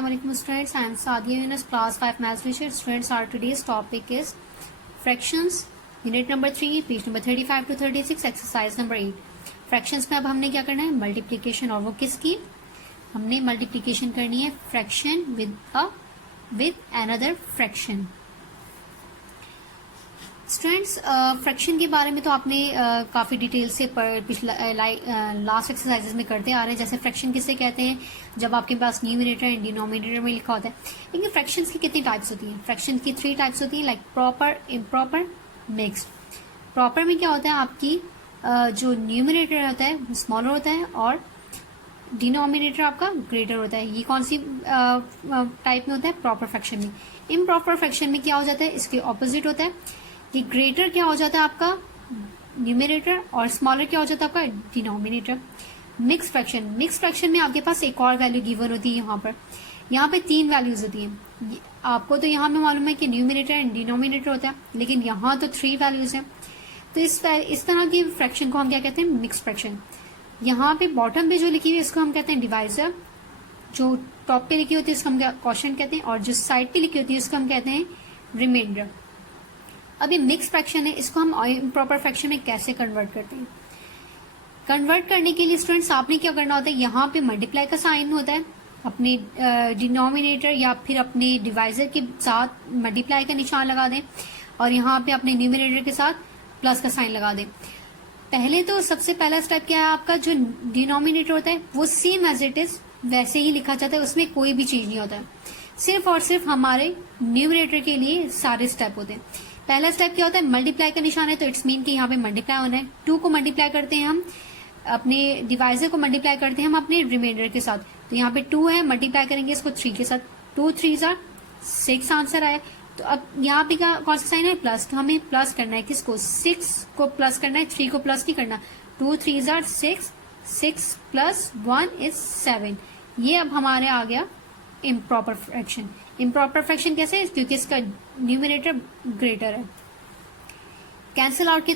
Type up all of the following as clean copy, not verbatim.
Assalamualaikum students. I am Sadia Yunus, class 5 maths teacher. Students, our today's topic is fractions, unit number 3, page number 35 to 36, exercise number 8. fractions में अब हमने क्या करना है, multiplication, और वो किसकी, हमने मल्टीप्लिकेशन करनी है fraction with another fraction. Students, fraction के बारे में तो आपने काफ़ी डिटेल से पिछला लास्ट एक्सरसाइजेस में करते आ रहे हैं. जैसे फ्रैक्शन किसे कहते हैं, जब आपके पास न्यूमरेटर एंड डिनोमिनेटर में लिखा होता है. लेकिन फ्रैक्शंस की कितनी टाइप्स होती हैं? फ्रैक्शन की 3 टाइप्स होती हैं, like proper, improper, mixed. Proper में क्या होता है, आपकी जो न्यूमरेटर होता है वो स्मॉलर होता है और डिनोमिनेटर आपका ग्रेटर होता है. ये कौन सी टाइप में होता है? प्रॉपर फ्रैक्शन में. इम्प्रॉपर फ्रैक्शन में क्या हो जाता है, इसके ऑपोजिट होता है कि ग्रेटर क्या हो जाता है आपका न्यूमरेटर और स्मॉलर क्या हो जाता है आपका denominator. Mix fraction, mix fraction में आपके पास एक और वैल्यू गिवन होती है. यहाँ पे 3 वैल्यूज होती हैं. आपको तो यहाँ पे मालूम है कि न्यूमरेटर एंड डिनोमिनेटर होता है, लेकिन यहाँ तो 3 वैल्यूज हैं. तो इस तरह की फ्रैक्शन को हम क्या कहते हैं, मिक्स फ्रैक्शन. यहाँ पे बॉटम पे जो लिखी हुई है इसको हम कहते हैं डिवाइजर, जो टॉप पे लिखी होती है उसको हम क्वोशिएंट कहते हैं, और जो साइड पे लिखी होती है उसको हम कहते हैं रिमाइंडर. अब ये मिक्स फ्रैक्शन है, इसको हम इम्प्रॉपर फ्रैक्शन में कैसे कन्वर्ट करते हैं? कन्वर्ट करने के लिए स्टूडेंट्स आपने क्या करना होता है, यहाँ पे मल्टीप्लाई का साइन होता है, अपने डिनोमिनेटर या फिर अपने डिवाइजर के साथ मल्टीप्लाई का निशान लगा दें, और यहाँ पे अपने न्यूमरेटर के साथ प्लस का साइन लगा दें. पहले तो सबसे पहला स्टेप क्या है, आपका जो डिनोमिनेटर होता है वो सेम एज इट इज वैसे ही लिखा जाता है, उसमें कोई भी चीज नहीं होता है. सिर्फ और सिर्फ हमारे न्यूमरेटर के लिए सारे स्टेप होते हैं. पहला स्टेप क्या होता है, मल्टीप्लाई का निशान है तो इट्स मीन कि यहाँ पे मल्टीप्लाई होना है. 2 को मल्टीप्लाई करते हैं हम, अपने डिवाइजर को मल्टीप्लाई करते हैं हम अपने रिमाइंडर के साथ. तो यहाँ पे 2 है, मल्टीप्लाई करेंगे इसको 3 के साथ, 2 3 6 आंसर आया. तो अब यहाँ पे कौन सा साइन है, प्लस. तो हमें प्लस करना है किसको, 6 को प्लस करना है, 3 को प्लस नहीं करना. 2 3 6, 6 प्लस 1 इज 7. ये अब हमारे आ गया इम्प्रॉपर फ्रैक्शन. इम्प्रॉपर फ्रैक्शन कैसे है, क्योंकि इसका न्यूमरेटर ग्रेटर है. कैंसिल आउट के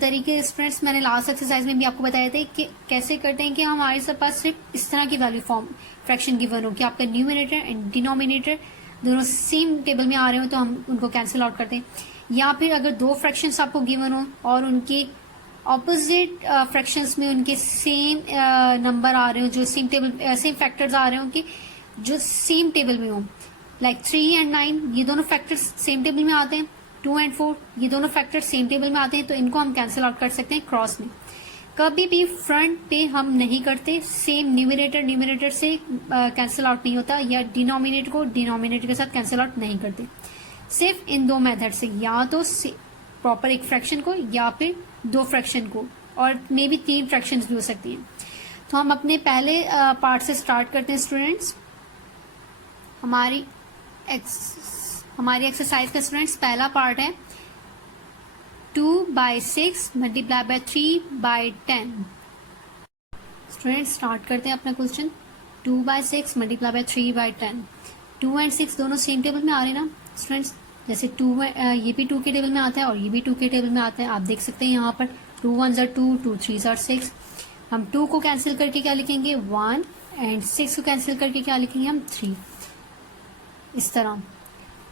तरीके स्टूडेंट्स मैंने लास्ट एक्सरसाइज में भी आपको बताए थे कि कैसे करते हैं कि हमारे पास सिर्फ इस तरह की वैल्यू फॉर्म फ्रैक्शन गिवन हो कि आपका न्यूमरेटर एंड डिनोमिनेटर दोनों सेम टेबल में आ रहे हो तो हम उनको कैंसिल आउट करते हैं. या फिर अगर 2 फ्रैक्शंस आपको गिवन हो और उनके ऑपोजिट फ्रैक्शंस में उनके सेम नंबर आ रहे हो, जो सेम टेबल सेम फैक्टर्स आ रहे हो कि जो सेम टेबल में हो, लाइक 3 एंड 9 ये दोनों फैक्टर्स सेम टेबल में आते हैं, 2 एंड 4 ये दोनों फैक्टर्स सेम टेबल में आते हैं, तो इनको हम कैंसिल आउट कर सकते हैं क्रॉस में. कभी भी फ्रंट पे हम नहीं करते, सेम न्यूमरेटर से कैंसिल आउट नहीं होता, या डिनोमिनेटर को डिनोमिनेटर के साथ कैंसिल आउट नहीं करते. सिर्फ इन 2 मेथड से, या तो प्रॉपर एक फ्रैक्शन को या फिर 2 फ्रैक्शन को, और मे बी 3 फ्रैक्शन भी हो सकती हैं. तो हम अपने पहले पार्ट से स्टार्ट करते हैं स्टूडेंट्स. हमारी एक्सरसाइज का स्टूडेंट्स पहला पार्ट है 2/6 मल्टीप्लाई बाय 3/10. स्टूडेंट्स स्टार्ट करते हैं अपना क्वेश्चन. 2/6 multiply by 3/10. 2 एंड 6 दोनों सेम टेबल में आ रहे हैं ना स्टूडेंट्स. जैसे 2 ये भी 2 के टेबल में आता है और ये भी 2 के टेबल में आता है. आप देख सकते हैं यहाँ पर 2 1 2, 2 3 6. हम 2 को कैंसिल करके क्या लिखेंगे, 1, एंड 6 को कैंसिल करके क्या लिखेंगे हम, 3. इस तरह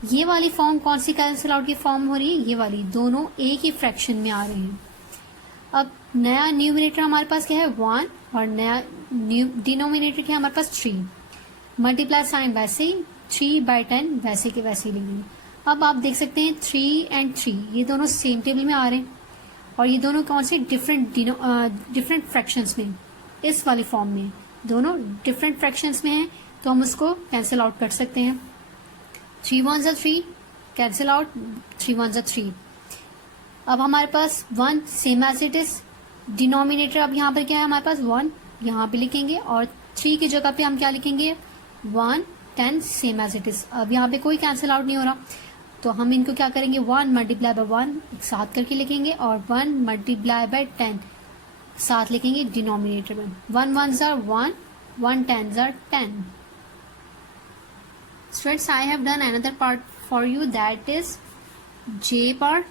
ये वाली फॉर्म कौन सी कैंसिल आउट की फॉर्म हो रही है, ये वाली. दोनों एक ही फ्रैक्शन में आ रहे हैं. अब नया न्यूमरेटर हमारे पास क्या है, 1, और नया डिनोमिनेटर क्या है हमारे पास, 3. मल्टीप्लाई साइन वैसे ही, 3/10 वैसे के वैसे ही लेंगे. अब आप देख सकते हैं 3 एंड 3 ये दोनों सेम टेबल में आ रहे हैं, और ये दोनों कौन से डिफरेंट फ्रैक्शंस में, इस वाली फॉर्म में दोनों डिफरेंट फ्रैक्शंस में हैं, तो हम उसको कैंसिल आउट कर सकते हैं. 3 1 3 कैंसिल आउट, 3 1 3. अब हमारे पास 1 same as it is. Denominator अब यहाँ पर क्या है हमारे पास, 1 यहाँ पे लिखेंगे, और 3 की जगह पे हम क्या लिखेंगे, 1 10 सेम एज इट इज. अब यहाँ पे कोई कैंसिल आउट नहीं हो रहा, तो हम इनको क्या करेंगे, 1 मल्टीप्लाई बाय 1 एक साथ करके लिखेंगे, और 1 मल्टीप्लाई बाय 10 साथ लिखेंगे डिनोमिनेटर में. 1 1 1, 1 10 10. Students, I have done another part for you, that is J part.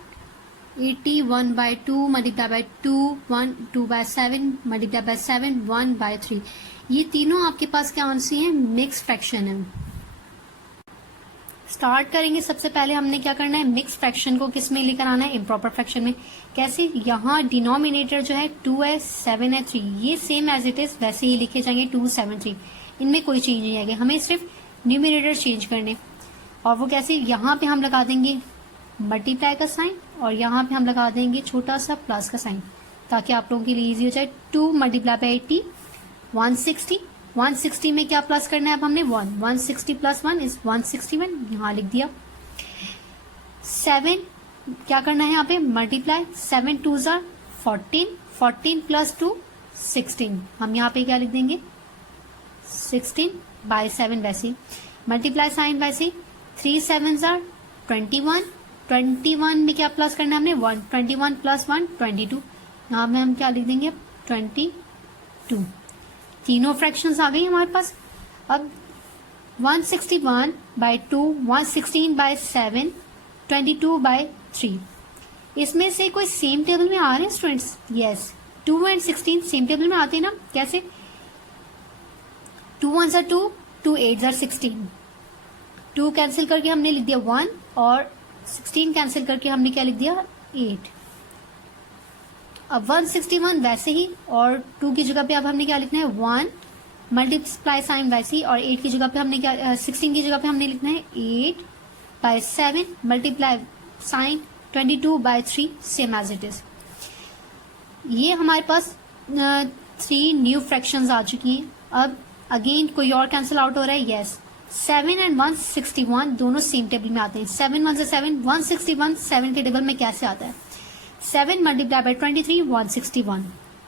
81/2 multiplied by 2, 1 2/7 multiplied by 7, 1/3. ये तीनों आपके पास क्या सी है, मिक्स फ्रैक्शन है. स्टार्ट करेंगे। सबसे पहले हमने क्या करना है, मिक्स फ्रैक्शन को किस में लेकर आना है, इम्प्रॉपर फ्रैक्शन में। कैसे, यहाँ डिनोमिनेटर जो है 2 है, 7 है, 3, ये सेम एज इट इज वैसे ही लिखे जाएंगे 2, 7, 3, इनमें कोई चेंज नहीं आएगा। हमें सिर्फ न्यूमिनेटर चेंज करने, और वो कैसे, यहाँ पे हम लगा देंगे मल्टीप्लाई का साइन और यहाँ पे हम लगा देंगे छोटा सा प्लस का साइन, ताकि आप लोगों के लिए इजी हो जाए। 2 मल्टीप्लाई बाई 80, 160, 160 में क्या प्लस करना है अब हमने, 1, 160 प्लस 1 इज 161, यहाँ लिख दिया। 7 क्या करना है यहाँ पे, मल्टीप्लाई, 7 2s are 14, 14 प्लस 2 16, हम यहाँ पे क्या लिख देंगे 16 बाय 7, वैसे मल्टीप्लाई साइन वैसे 3 7s are 21, 21 में क्या प्लस करना है हमने 1, 21 प्लस 1 22, यहाँ में हम क्या लिख देंगे 22। तीनों फ्रैक्शंस आ गई हमारे पास। अब 161 बाय 2, 116 बाय 7, 22 बाय 3, इसमें से कोई सेम टेबल में आ रहे हैं students? Yes, 2 and 16 same table में आते हैं ना। कैसे, 2 1s are 2, 2 8s are 16, 2 cancel करके हमने लिख दिया 1 और 16 कैंसिल करके हमने क्या लिख दिया 8। अब 161 वैसे ही, और 2 की जगह पे अब हमने क्या लिखना है 1, मल्टीप्लाई साइन वैसे ही, और 8 की जगह पे हमने क्या 16 की जगह पे हमने लिखना है 8 by 7 multiply sign 22 by 3, same as it is. ये हमारे पास 3 न्यू फ्रैक्शंस आ चुकी हैं। अब अगेन कोई और कैंसिल आउट हो रहा है, यस। 7 एंड 161 दोनों सेम टेबल में आते हैं। 7 1 से 7, 161 7 के टेबल में कैसे आता है, 7 मल्टीप्लाई बाय 23, 161,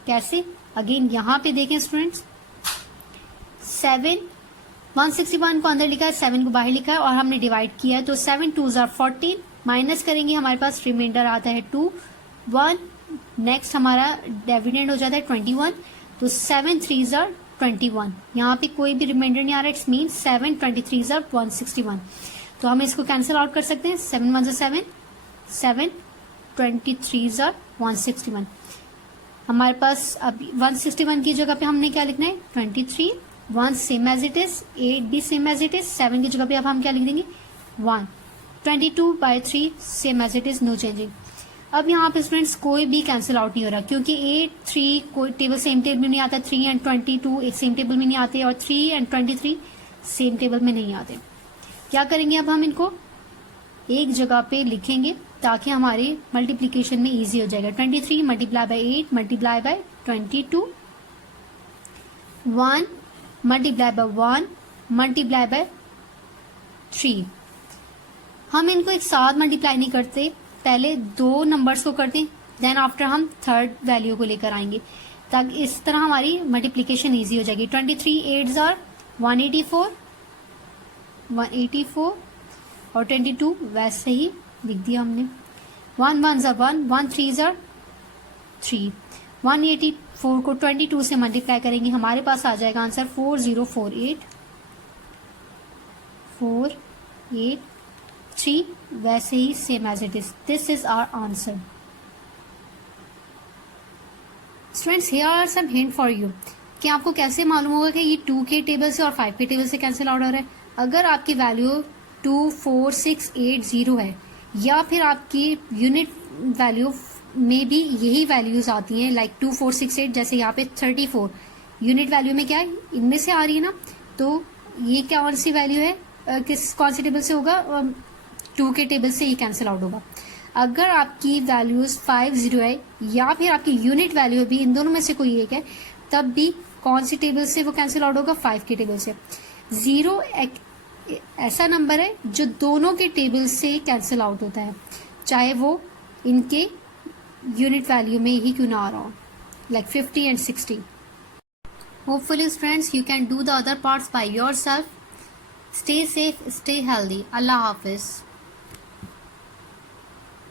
कैसे, अगेन यहाँ पे देखें स्टूडेंट्स, 7 161 को अंदर लिखा है, 7 को बाहर लिखा है, और हमने डिवाइड किया है, तो 7 2s are 14, माइनस करेंगे हमारे पास रिमाइंडर आता है 2, 1, नेक्स्ट हमारा डिविडेंड हो जाता है 21, तो 7 3s are 21, यहाँ पे कोई भी रिमाइंडर नहीं आ रहा, इट्स मीन 7 23s are 161, तो हम इसको कैंसिल आउट कर सकते हैं। 7 1 से 7, 7 23s are 161, हमारे पास अब 161 की जगह पे हमने क्या लिखना है 23, 1 सेम एज इट इज, 8 भी सेम एज इट इज, 7 की जगह पे अब हम क्या लिख देंगे 1, 22 by 3 same as it is, no changing. अब यहाँ पे स्टूडेंट्स कोई भी कैंसिल आउट नहीं हो रहा, क्योंकि 8 3 कोई टेबल सेम टेबल में नहीं आता, 3 एंड 22 एक सेम टेबल में नहीं आते, और 3 एंड 23 सेम टेबल में नहीं आते। क्या करेंगे अब हम इनको एक जगह पे लिखेंगे, ताकि हमारे मल्टीप्लीकेशन में इजी हो जाएगा। 23 multiply by 8 multiply by 22, 1 multiply by 1 multiply by 3। हम इनको एक साथ मल्टीप्लाई नहीं करते, पहले 2 नंबर्स को करते हैं, देन आफ्टर हम थर्ड वैल्यू को लेकर आएंगे, ताकि इस तरह हमारी मल्टीप्लीकेशन इजी हो जाएगी। 23 8s are 184, 184, और 22 वैसे ही लिख दिया हमने। 1 1s are 1, 1 3s are 3, 184 को 22 से मल्टीप्लाई करेंगे, हमारे पास आ जाएगा आंसर 4048, 483, वैसे ही same as it is. This is our answer. Students, here are some hint for you कि आपको कैसे मालूम होगा कि ये 2 के टेबल से और 5 के टेबल से कैंसिल आउट हो रहा है। अगर आपकी वैल्यू 2 4 6 8 0 है, या फिर आपकी यूनिट वैल्यू में भी यही वैल्यूज आती हैं, लाइक 2 4 6 8, जैसे यहाँ पे 34 यूनिट वैल्यू में क्या है, इनमें से आ रही है ना, तो ये क्या कौन सी वैल्यू है, कौन सी टेबल से होगा, 2 के टेबल से ये कैंसिल आउट होगा। अगर आपकी वैल्यूज 5 0 है, या फिर आपकी यूनिट वैल्यू भी इन दोनों में से कोई एक है, तब भी कौन सी टेबल से वो कैंसिल आउट होगा, 5 के टेबल से। 0 एक ऐसा नंबर है जो दोनों के टेबल से कैंसिल आउट होता है, चाहे वो इनके यूनिट वैल्यू में ही क्यों ना आ रहा हो, like 50 and 60। Hopefully friends, you can do the other parts by yourself. Stay safe, stay healthy. Allah Hafiz.